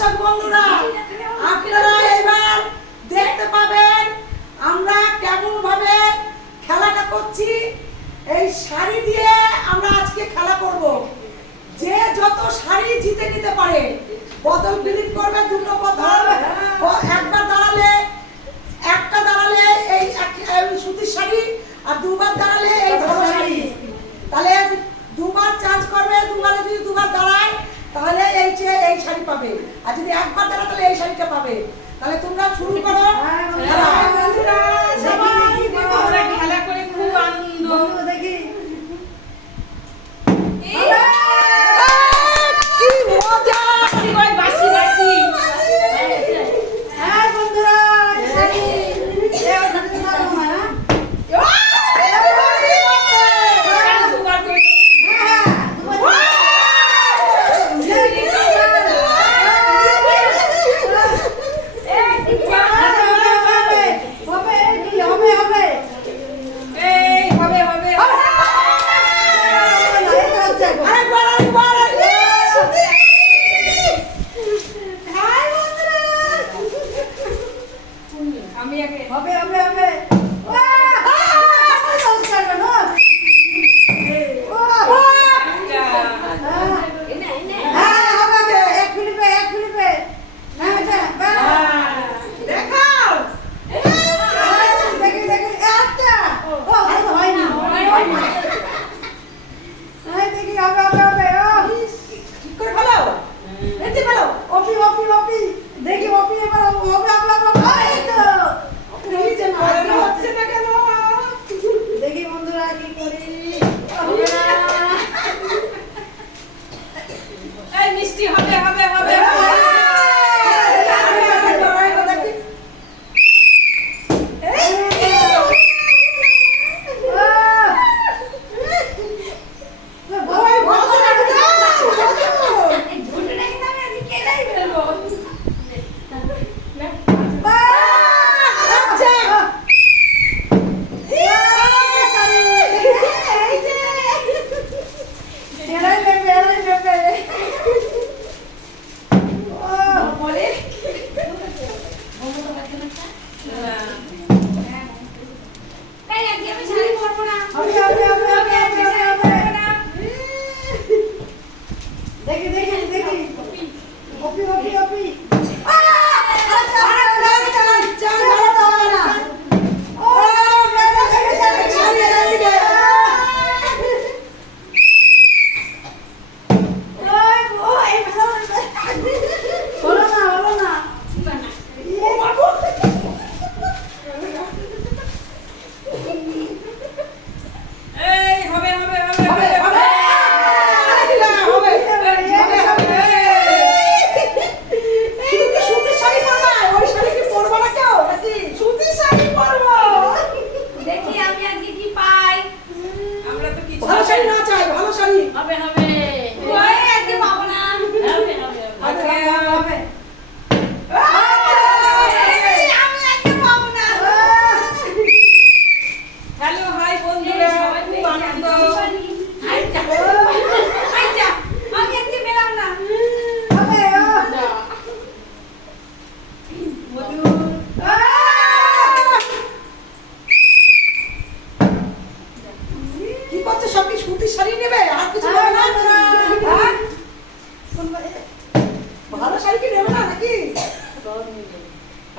দর্শক বন্ধুরা আপনারা এবার দেখতে পাবেন আমরা কেমন ভাবে খেলাটা করছি। এই শাড়ি দিয়ে আমরা আজকে খেলা করব। যে যত শাড়ি জিতে নিতে পারে বোতল বিলিপ করবে, দুটো বোতল একবার দাঁড়ালে একটা দাঁড়ালে এই সুতির শাড়ি আর দুবার দাঁড়ালে এই ভালো শাড়ি। তাহলে দুবার চান্স করবে, দুবারে যদি দুবার দাঁড়ায় তাহলে এই শাড়ি পাবে, আর যদি একবার দাঁড়ায় তাহলে এই শাড়িটা পাবে। তাহলে তোমরা শুরু করো। খেলা করে খুব আনন্দ দেখি। কি মজা! বাসি বাসি হ্যাঁ বন্ধুরা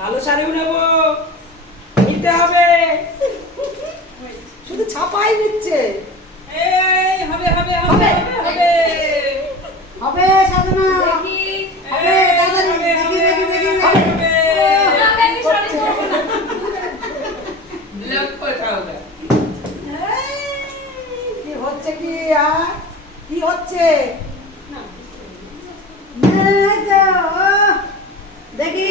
ভালো শাড়িও নেব, নিতে হবে, শুধু ছাপাই নিচ্ছে। এই হবে হবে হবে হবে হবে সাধনা দেখি হবে তাড়াতাড়ি দেখি দেখি দেখি হবে আমি শাড়ি পরবো না। লোক কোথাও না। কি হচ্ছে কি কি হচ্ছে? দেখি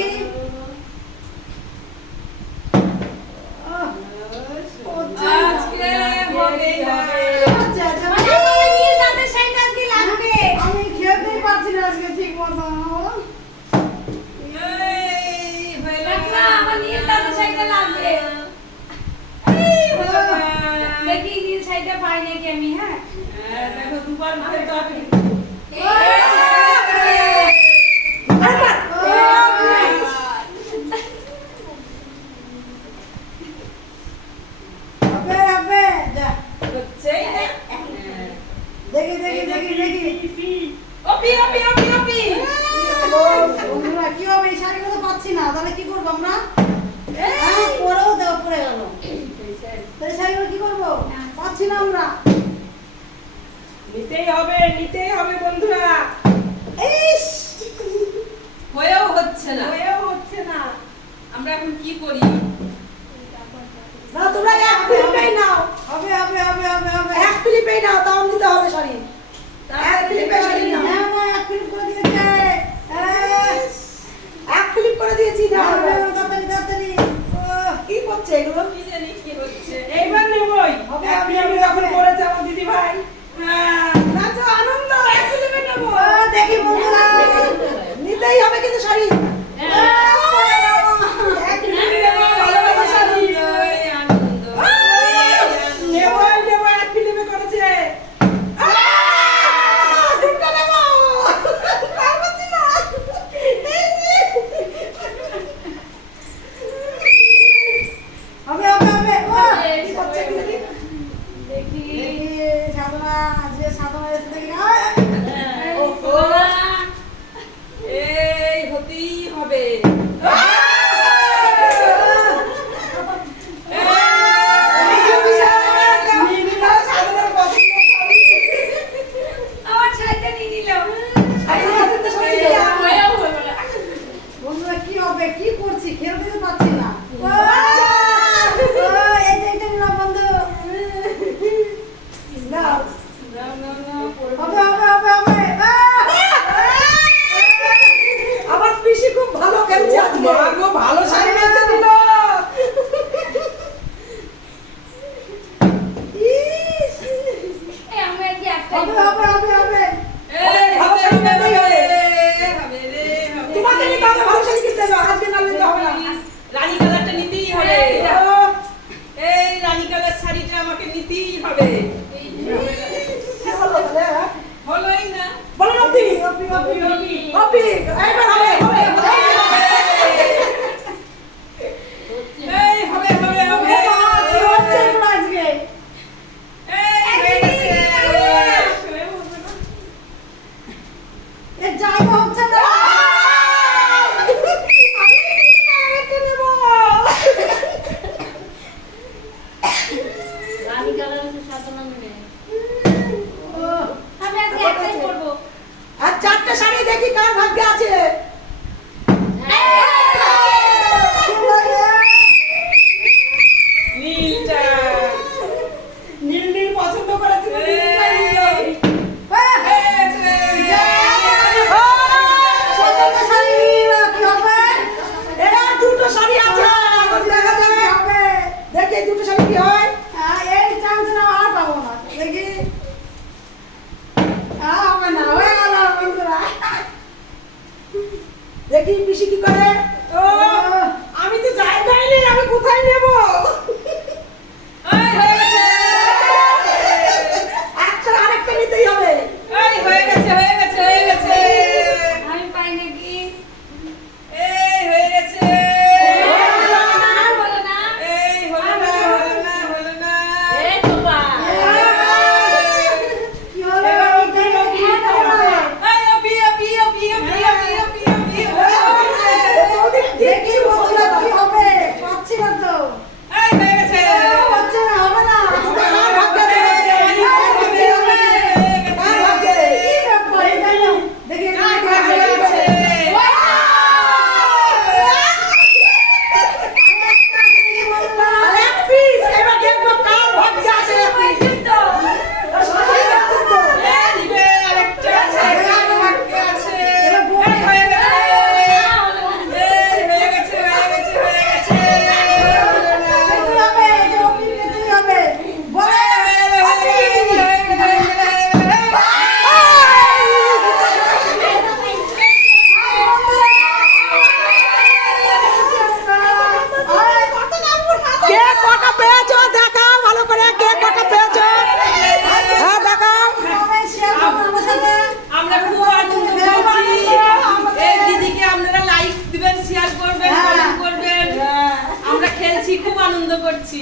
আজকে হবে না। মানে আমার নীল দাঁতের শাড়িটা আজকে লাগবে। আমি খেতেই পারছি না আজকে ঠিক মতো। এই হলো কাকিমা, আমার নীল দাঁতের শাড়িটা লাগবে। দেখি নীল শাড়িটা পাই নাকি আমি। হ্যাঁ দেখো দুবার মাথায় তো আপনি এই, দেখি দেখি ওপি ওপি ওপি ওপি বন্ধুরা কি হবে এই শাড়িগুলো তো পাচ্ছি না তাহলে কি করবো আমরা পরেও দেওয়া পড়ে গেল তো এই শাড়িগুলো কি করবো পাচ্ছি না আমরা নিতেই হবে বন্ধুরা। ইস হয়েও হচ্ছে না আমরা এখন কি করি? না তোমরা এক ক্লিপেই নাও, হবে হবে হবে হবে হবে এক ক্লিপেই নাও, দাম দিতে হবে শাড়ি। এক ক্লিপে শাড়ি নাও, না না এক ক্লিপ করে দিয়েছে এক ক্লিপ করে দিয়েছি না। তাড়াতাড়ি তাড়াতাড়ি কি করছে এগুলো? কি জানি কি হচ্ছে। এইবার নেবই হবে, আপনি হবে, যখন হবে। করেছে আমার দিদি ভাই নাচো আনন্দ এক ফিল্মে নেবো দেখি বন্ধুরা নিতেই হবে কিন্তু শাড়ি। এক ফিল্মে নেবো ভালোবাসা শাড়ি আনন্দ নেবই নেবো এক ফিল্মে করেছে দুটো নেবো। তার পাচ্ছি না। হবে হবে হবে কি করছে কি জানি? দেখি দেখি সাধনা আজকে সাধনা এসে দেখি এই হতেই হবে। আমার শাড়িটা নিয়ে নিল বন্ধুরা কি হবে কি করছি খেলতে তো পাচ্ছি না এইটা নিলাম বন্ধু নাও। হবে হবে হবে হবে আমার পিসি খুব ভালো খেলছে আজকে। মা গো ভালো শাড়ি বেঁচে দিল ইস! এই আমি আজকে একটাই হবে হবে হবে হবে ভালো শাড়ি নিতেই হবে। হবে রে হবে। তোমাকে নিতে হবে, ভালো শাড়ি কিনতে হবে, আজকে না নিতে হবে না। রানী কালারটা নিতেই হবে। ও, এই রানী কালার শাড়িটা আমাকে নিতেই হবে। কি হলো তাহলে, হ্যাঁ? হলোই না। বলো রবি। রবি, এইবার হবে, হবে, হবে। এই হবে হবে হবে। কি হচ্ছে এগুলো আজকে এই হয়ে গেছে। এর জায়গা হচ্ছে না রানী কালার আছে সাজানো মিলে ও, আমি আজকে একটাই পরবো আর চারটে শাড়ি দেখি কার ভাগ্যে আছে। নীলটা। নীল নীল পছন্দ করেছিল হয়েছে। কতটা শাড়ি নিয়ে কি হবে এবার দুটো শাড়ি আছে, দেখা কি যাবে। হবে দেখি এই দুটো শাড়ি কি হয়। এই চান্স না আর পাবো না দেখি হবে না হয়ে গেল বন্ধুরা দেখি পিসি কি করে। ও আমি তো জায়গায় নেই আমি কোথায় নেব এই হয়ে গেছে। একটা আরেকটা নিতেই হবে। এই হয়ে গেছে হয়ে গেছে হয়ে গেছে। আমি পাই নাকি এই হয়ে গেছে। বলো না এই হলো না হলো না হলো না। এই তো বা কি হলো কি হবে এই অপি অপি অপি অপি অপি অপি অপি। দেখি বন্ধুরা কি হবে পাচ্ছি না তো এই হয়ে গেছে। হচ্ছে না হবে না কার ভাগ্যে আছে? কার ভাগ্যে? কি ব্যাপার এটা না দেখি হয়ে গেছে। আরে এক পিস, এবার দেখবো কার ভাগ্যে আছে এক পিস। শাড়ি দেখুন তো। এই দিবে আরেকটা আছে। কার ভাগ্যে আছে? এই হয়ে গেছে। এই হয়ে গেছে হয়ে গেছে হয়ে গেছে। হলো না। কি হবে এটা ওপেন করতে হবে বলে কে কটা পেয়েছো দেখাও ভালো করে, কে কটা পেয়েছো। হ্যাঁ দেখাও। আমরা খুব আনন্দ করছি। এই দিদিকে আপনারা লাইক দিবেন, শেয়ার করবেন, কমেন্ট করবেন। আমরা খেলছি, খুব আনন্দ করছি।